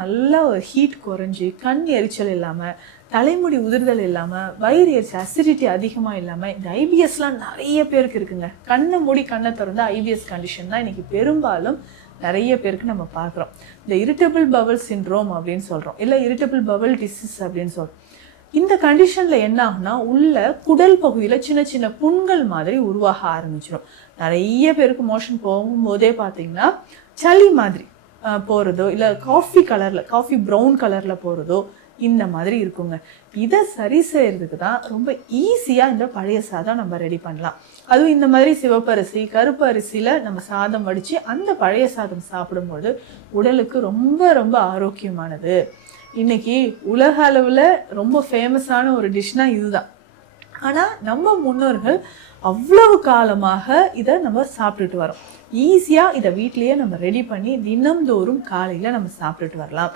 நல்ல ஒரு ஹீட் குறைஞ்சி கண் எரிச்சல் இல்லாமல், தலைமுடி உதிர்தல் இல்லாமல், வயிறு எரிச்சல் அசிடிட்டி அதிகமாக இல்லாமல், இந்த ஐபிஎஸ்லாம் நிறைய பேருக்கு இருக்குங்க. கண்ணை மூடி கண்ணை திறந்து ஐபிஎஸ் கண்டிஷன் தான் இன்றைக்கி பெரும்பாலும் நிறைய பேருக்கு நம்ம பார்க்குறோம். இந்த இரிட்டபிள் பவல் சிண்ட்ரோம் அப்படின்னு சொல்கிறோம், இல்லை இரிட்டபிள் பவல் டிசீஸ் அப்படின்னு சொல்கிறோம். இந்த கண்டிஷனில் என்ன ஆகுனா, உள்ள குடல் பகுதியில் சின்ன சின்ன புண்கள் மாதிரி உருவாக ஆரம்பிச்சிடும். நிறைய பேருக்கு மோஷன் போகும்போதே பார்த்தீங்கன்னா சளி மாதிரி போகிறதோ, இல்லை காஃபி ப்ரௌன் கலரில் போகிறதோ இந்த மாதிரி இருக்குங்க. இதை சரி செய்யறதுக்கு தான் ரொம்ப ஈஸியாக இந்த பழைய சாதம் நம்ம ரெடி பண்ணலாம். அதுவும் இந்த மாதிரி சிவப்பரிசி, கருப்பு அரிசியில் நம்ம சாதம் வடித்து அந்த பழைய சாதம் சாப்பிடும்போது உடலுக்கு ரொம்ப ரொம்ப ஆரோக்கியமானது. இன்னைக்கு உலக அளவில் ரொம்ப ஃபேமஸான ஒரு டிஷ்னா இதுதான். ஆனால் நம்ம முன்னோர்கள் அவ்வளவு காலமாக இதை நம்ம சாப்பிட்டுட்டு வரோம். ஈஸியாக இதை வீட்லேயே நம்ம ரெடி பண்ணி தினம்தோறும் காலையில் நம்ம சாப்பிட்டுட்டு வரலாம்.